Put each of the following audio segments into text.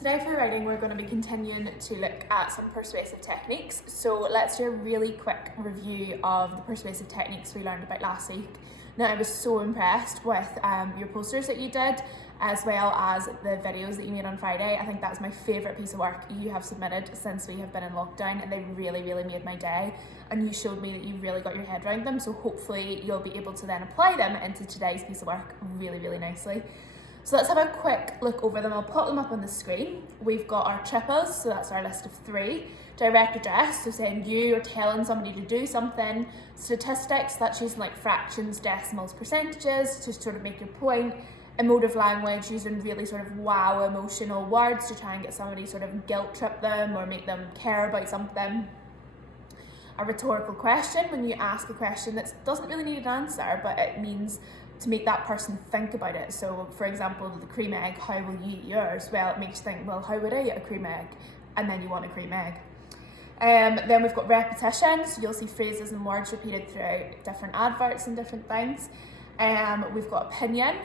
Today for writing, we're going to be continuing to look at some persuasive techniques. So let's do a really quick review of the persuasive techniques we learned about last week. Now, I was so impressed with your posters that you did, as well as the videos that you made on Friday. I think that's my favourite piece of work you have submitted since we have been in lockdown, and they really made my day. And you showed me that you really got your head around them, so hopefully you'll be able to then apply them into today's piece of work really nicely. So let's have a quick look over them. I'll put them up on the screen. We've got our triples, so that's our list of 3. Direct address, so saying you or telling somebody to do something. Statistics, that's using like fractions, decimals, percentages to sort of make your point. Emotive language, using really sort of wow emotional words to try and get somebody sort of guilt trip them or make them care about something. A rhetorical question, when you ask a question that doesn't really need an answer, but it means to make that person think about it. So for example, the cream egg, how will you eat yours? Well, it makes you think, well, how would I eat a cream egg? And then you want a cream egg. Then we've got repetition, so you'll see phrases and words repeated throughout different adverts and different things. We've got opinion,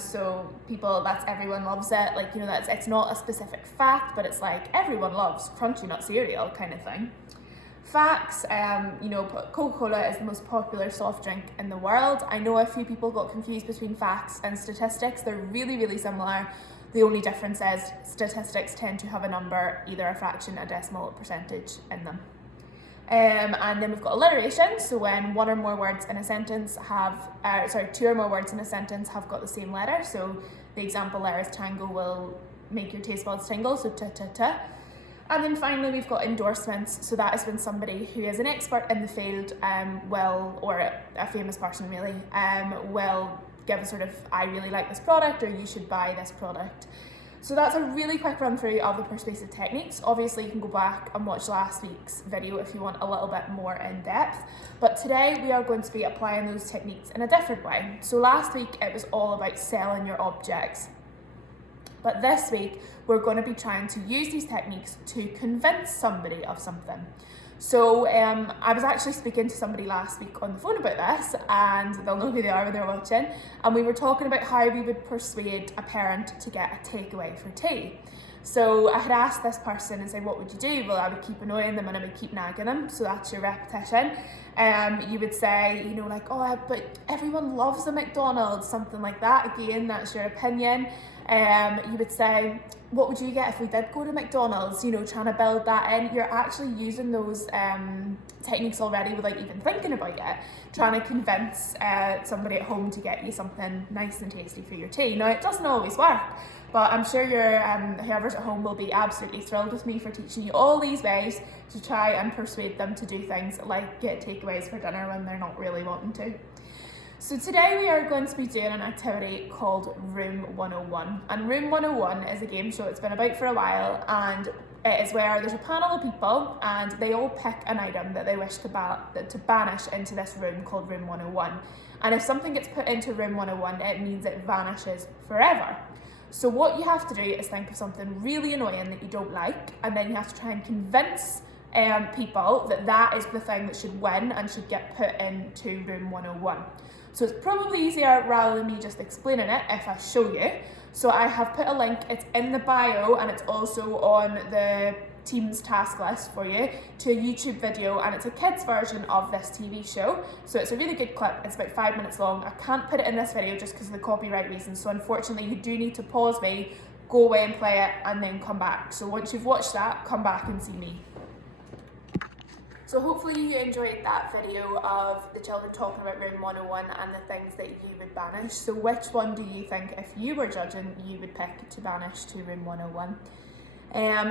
so people, that's everyone loves it, like, you know, it's not a specific fact, but it's like everyone loves crunchy nut cereal kind of thing. Facts, you know, Coca-Cola is the most popular soft drink in the world. I know a few people got confused between facts and statistics. They're really similar. The only difference is statistics tend to have a number, either a fraction, a decimal, or percentage in them. And then we've got alliteration, so when one or more words in a sentence have, two or more words in a sentence have got the same letter. So the example there is tango will make your taste buds tingle, so ta-ta-ta. And then finally we've got endorsements, so that is when somebody who is an expert in the field or a famous person really, will give a sort of, I really like this product, or you should buy this product. So that's a really quick run through of the persuasive techniques. Obviously you can go back and watch last week's video if you want a little bit more in depth, but today we are going to be applying those techniques in a different way. So last week it was all about selling your objects. But this week, we're going to be trying to use these techniques to convince somebody of something. So I was actually speaking to somebody last week on the phone about this, and they'll know who they are when they're watching, and we were talking about how we would persuade a parent to get a takeaway for tea. So I had asked this person and said, what would you do? Well, I would keep annoying them and I would keep nagging them. So that's your repetition. You would say, you know, like, oh, but everyone loves a McDonald's, something like that. Again, that's your opinion. You would say, what would you get if we did go to McDonald's? You know, trying to build that in. You're actually using those techniques already without even thinking about it, trying to convince somebody at home to get you something nice and tasty for your tea. Now, it doesn't always work, but I'm sure whoever's at home will be absolutely thrilled with me for teaching you all these ways to try and persuade them to do things like get takeaways for dinner when they're not really wanting to. So today we are going to be doing an activity called Room 101. And Room 101 is a game show. It's been about for a while, and it is where there's a panel of people and they all pick an item that they wish to banish into this room called Room 101. And if something gets put into Room 101, it means it vanishes forever. So what you have to do is think of something really annoying that you don't like, and then you have to try and convince people that that is the thing that should win and should get put into Room 101. So it's probably easier rather than me just explaining it if I show you. So I have put a link, it's in the bio and it's also on the Teams task list for you, to a YouTube video, and it's a kids version of this TV show. So it's a really good clip, it's about 5 minutes long. I can't put it in this video just because of the copyright reasons, so unfortunately you do need to pause me, go away and play it, and then come back. So once you've watched that, come back and see me. So hopefully you enjoyed that video of the children talking about Room 101 and the things that you would banish. So which one do you think, if you were judging, you would pick to banish to Room 101?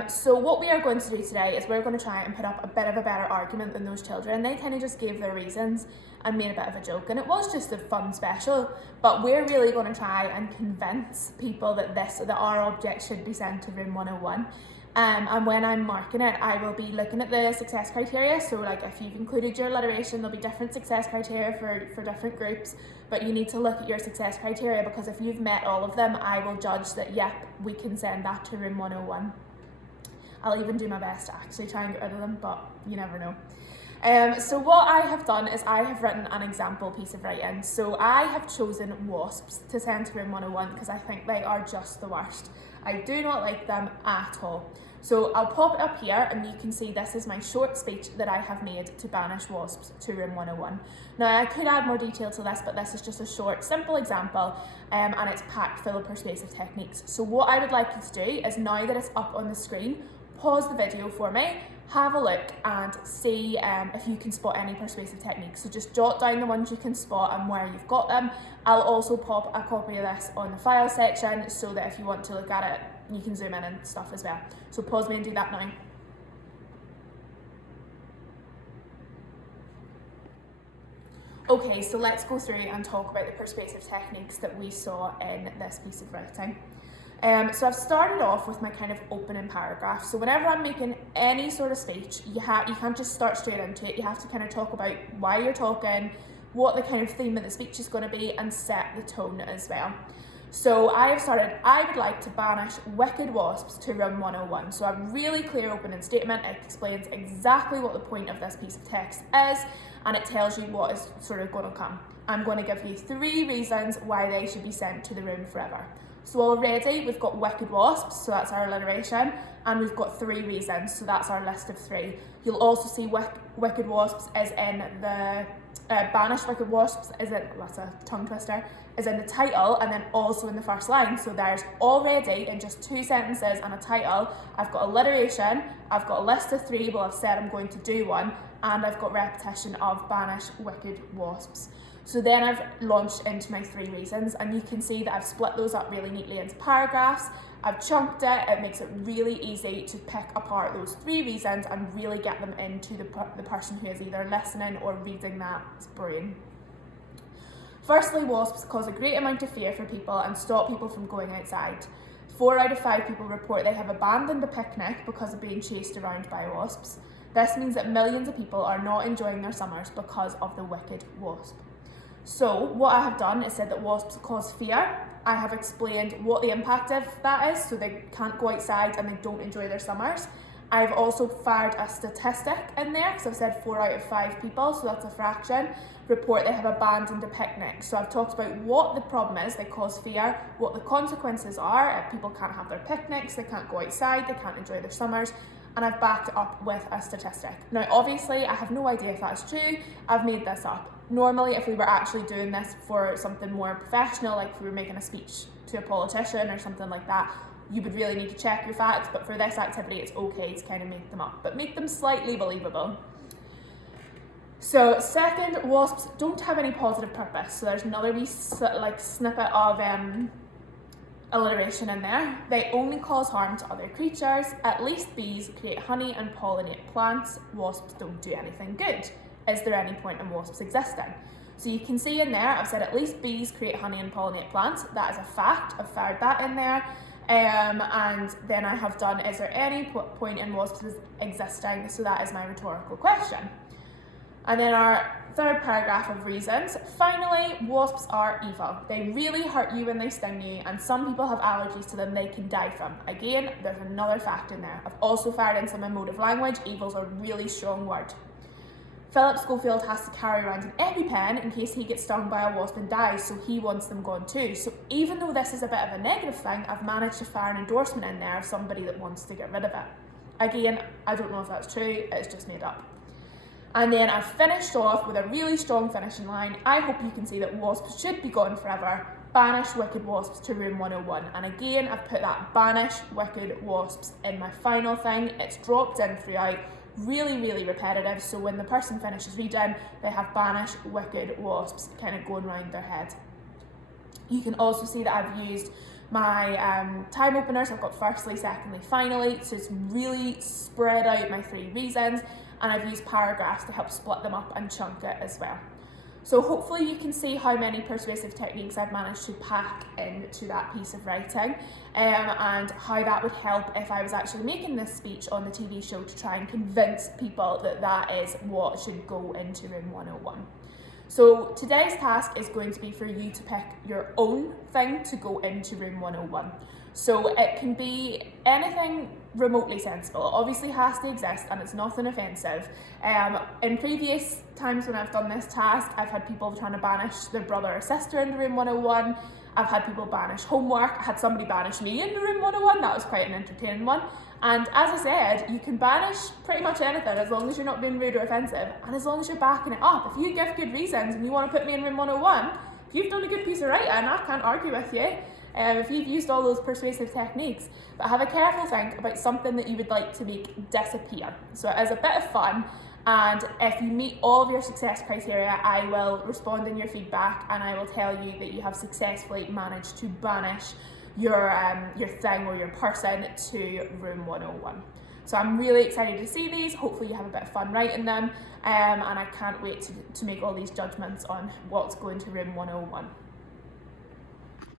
So what we are going to do today is we're going to try and put up a bit of a better argument than those children. They kind of just gave their reasons and made a bit of a joke, and it was just a fun special, but we're really going to try and convince people that our object should be sent to Room 101. And when I'm marking it, I will be looking at the success criteria. So like if you've included your alliteration, there'll be different success criteria for different groups, but you need to look at your success criteria, because if you've met all of them, I will judge that, yep, we can send that to Room 101. I'll even do my best to actually try and get rid of them, but you never know. So what I have done is I have written an example piece of writing. So I have chosen wasps to send to Room 101 because I think they are just the worst. I do not like them at all. So I'll pop it up here and you can see this is my short speech that I have made to banish wasps to room 101. Now I could add more detail to this, but this is just a short, simple example and it's packed full of persuasive techniques. So what I would like you to do is, now that it's up on the screen, pause the video for me, have a look and see if you can spot any persuasive techniques. So just jot down the ones you can spot and where you've got them. I'll also pop a copy of this on the file section so that if you want to look at it, you can zoom in and stuff as well. So pause me and do that now. Okay, so let's go through and talk about the persuasive techniques that we saw in this piece of writing. So I've started off with my kind of opening paragraph. So whenever I'm making any sort of speech, you can't just start straight into it. You have to kind of talk about why you're talking, what the kind of theme of the speech is going to be, and set the tone as well. So I have started, I would like to banish wicked wasps to room 101. So a really clear opening statement. It explains exactly what the point of this piece of text is, and it tells you what is sort of going to come. I'm going to give you 3 reasons why they should be sent to the room forever. So already we've got wicked wasps, so that's our alliteration, and we've got 3 reasons, so that's our list of 3. You'll also see wicked wasps is in the banish wicked wasps is in, that's a tongue twister, is in the title and then also in the first line. So there's already, in just 2 sentences and a title, I've got alliteration, I've got a list of 3, well I've said I'm going to do 1, and I've got repetition of banish wicked wasps. So then I've launched into my 3 reasons, and you can see that I've split those up really neatly into paragraphs. I've chunked it. It makes it really easy to pick apart those 3 reasons and really get them into the person who is either listening or reading that's brain. Firstly, wasps cause a great amount of fear for people and stop people from going outside. 4 out of 5 people report they have abandoned the picnic because of being chased around by wasps. This means that millions of people are not enjoying their summers because of the wicked wasp. So what I have done is said that wasps cause fear. I have explained what the impact of that is, so they can't go outside and they don't enjoy their summers. I've also fired a statistic in there, because I've said 4 out of 5 people, so that's a fraction, report they have abandoned a picnic. So I've talked about what the problem is, they cause fear, what the consequences are, if people can't have their picnics, they can't go outside, they can't enjoy their summers, and I've backed it up with a statistic. Now obviously I have no idea if that's true, I've made this up. Normally if we were actually doing this for something more professional, like if we were making a speech to a politician or something like that, you would really need to check your facts, but for this activity it's okay to kind of make them up, but make them slightly believable. So second, wasps don't have any positive purpose. So there's another wee snippet of alliteration in there. They only cause harm to other creatures. At least bees create honey and pollinate plants. Wasps don't do anything good. Is there any point in wasps existing? So you can see in there, I've said at least bees create honey and pollinate plants. That is a fact. I've fired that in there. And then I have done, is there any point in wasps existing? So that is my rhetorical question. And then our third paragraph of reasons. Finally, wasps are evil. They really hurt you when they sting you, and some people have allergies to them they can die from. Again, there's another fact in there. I've also fired in some emotive language. Evil's a really strong word. Philip Schofield has to carry around an EpiPen in case he gets stung by a wasp and dies, so he wants them gone too. So even though this is a bit of a negative thing, I've managed to fire an endorsement in there of somebody that wants to get rid of it. Again, I don't know if that's true, it's just made up. And then I've finished off with a really strong finishing line. I hope you can see that wasps should be gone forever. Banish wicked wasps to room 101. And again, I've put that banish wicked wasps in my final thing. It's dropped in throughout. Really, really repetitive. So when the person finishes reading, they have banish wicked wasps kind of going round their head. You can also see that I've used my time openers. I've got firstly, secondly, finally. So it's really spread out my 3 reasons. And I've used paragraphs to help split them up and chunk it as well. So hopefully you can see how many persuasive techniques I've managed to pack into that piece of writing, and how that would help if I was actually making this speech on the TV show to try and convince people that that is what should go into room 101. So today's task is going to be for you to pick your own thing to go into room 101. So it can be anything remotely sensible. It obviously has to exist and it's nothing offensive. In previous times when I've done this task, I've had people trying to banish their brother or sister into room 101. I've had people banish homework. I had somebody banish me in the room 101. That was quite an entertaining one. And as I said, you can banish pretty much anything as long as you're not being rude or offensive, and as long as you're backing it up. If you give good reasons and you want to put me in room 101, if you've done a good piece of writing, I can't argue with you. If you've used all those persuasive techniques, but have a careful think about something that you would like to make disappear. So it is a bit of fun, and if you meet all of your success criteria, I will respond in your feedback and I will tell you that you have successfully managed to banish your thing or your person to room 101. So I'm really excited to see these. Hopefully you have a bit of fun writing them, and I can't wait to make all these judgments on what's going to room 101.